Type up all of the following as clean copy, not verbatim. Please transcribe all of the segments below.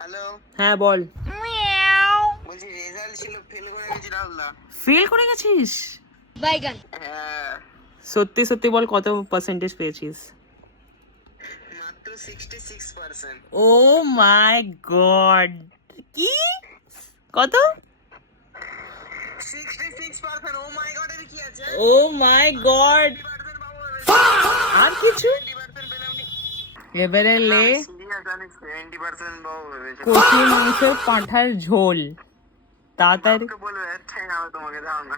Hello, হ্যাঁ বল। বলছি result ছিল, ফেল করে গেছি রাহুলদা। ফেল করে গেছিস? হ্যাঁ, সত্যি সত্যি বল, কত পার্সেন্টেজ পেয়েছিস? মাত্র 66%। ও মাই গড, কি কত? 66%। ও মাই গড, এর কি আছে? ও মাই গড, 20% পাবো ভেবেছি। আর কিছু? 20% পেলাম নি। এবারে লে সিরিয়াস, আমি 70% পাবো ভেবেছি। কচি মাংসের পাঁঠার ঝোল, তাড়াতাড়ি। বাপকে বলবে, ঠ্যাং হবে তোমাকে, দাও না।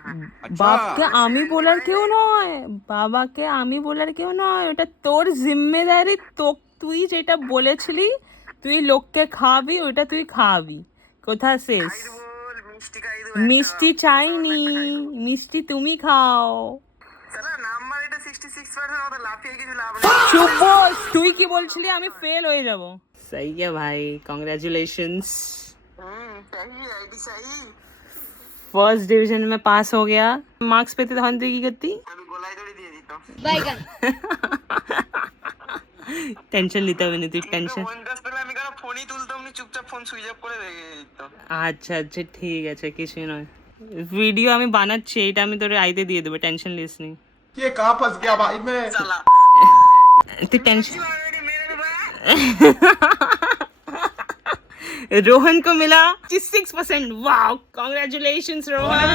বাপকে আমি বলার কেউ নয়, বাবাকে আমি বলার কেউ নয়, ওটা তোর জিম্মেদারি। তো তুই যেটা বলেছিলি তুই লোককে খাওয়াবি, ওটা তুই খাওয়াবি। কোথা শেষ? খাই দেবো, মিষ্টি খাই দেবো। মিষ্টি চাইনি, মিষ্টি তুমি খাও। সালা নাম্বার এটা 66%, মতো লাফিয়ে কিছু লাভ নেই। চুপ বস, তুই কি বলছিলি আমি ফেল হয়ে যাব? सही है भाई, कॉन्ग्रेचुलेशंस। सही आईडी सही। फर्स्ट डिवीजन में पास हो गया। मार्क्स पे थे की करती আমি গলায় দড়ি দিয়ে দিতাম। টেনশন নিতে হবে না তুই, টেনশন। 50 পেলে আমি কেন ফোনই তুলতাম না, চুপচাপ ফোন সুইচ অফ করে রেখে দিতাম। আচ্ছা আচ্ছা ঠিক আছে, কিছুই নয়। ভিডিও আমি বানাচ্ছি, এটা আমি তোর আইতে দিয়ে দেবো, টেনশন লিস নি। ये कहाँ फंस गया भाई मैं। সালা তুই টেনশন। মেরে দেবো। रोहन को मिला 66%। Wow, congratulations Rohan.